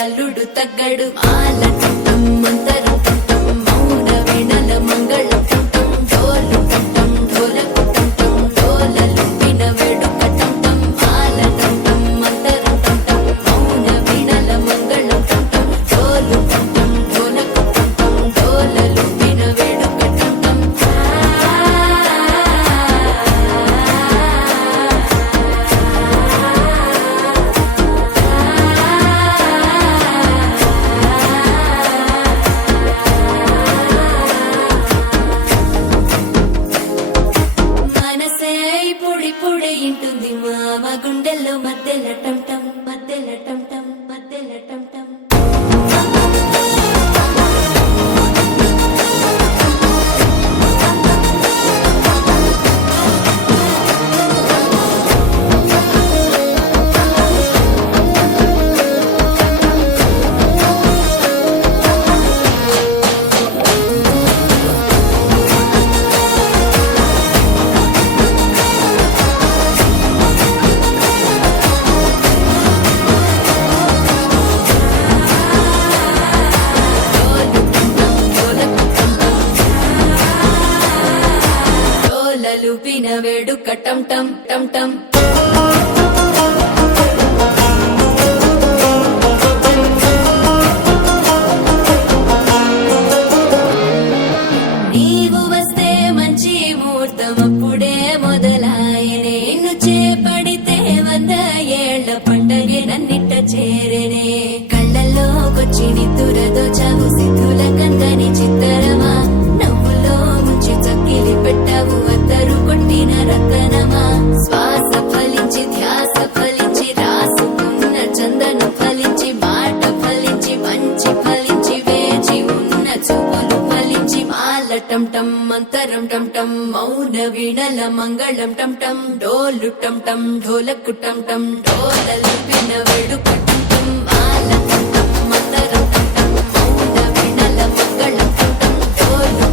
అల్లుడు తగ్గడు మాల టం మంతరం టం మౌన వీణల మంగళం టం డోలు టం ఢోలకు టం డోలలు విన వేడుక టం మాల టం మంతరం టం మౌన వీణల మంగళం టం డోలు టం ఢోలకు టం డోలలు విన వేడుక టం మనసే పొడి పొడి ఇంటుంది మామ గుండెల్లో మధ్యల టం టం మధ్యల టం టం మధ్యల టం టం డోలలు విన వేడుక టం టం టం టం నీవు వస్తే మంచి ముహూర్తం అప్పుడే మొదలాయనే నిన్ను చేపడితే 100 ఏళ్ల పండగే నన్నిట్ట చేరనే కళ్ళల్లోకొచ్చి నిద్దురదోచావు సిద్ధుల కందని చిత్తరమా నవ్వులో ముంచి చక్కిలి పెట్టావు అద్దరు కొట్టిన రతనమా శ్వాస ఫలించి ధ్యాస ఫలించి రాసుకున్న చందనం ఫలించి మాట ఫలించి మంచి ఫలించి వేచి ఉన్న చూపులు ఫలించి మాల టం టం మంతరం టం టం మౌన వీణల మంగళం టం టం డోలు టం టం ఢోలకు టం టం డోలలు విన వేడుక టం టం మాల టం టం మంతరం టం టం మౌన వీణల మంగళం టం టం డోలు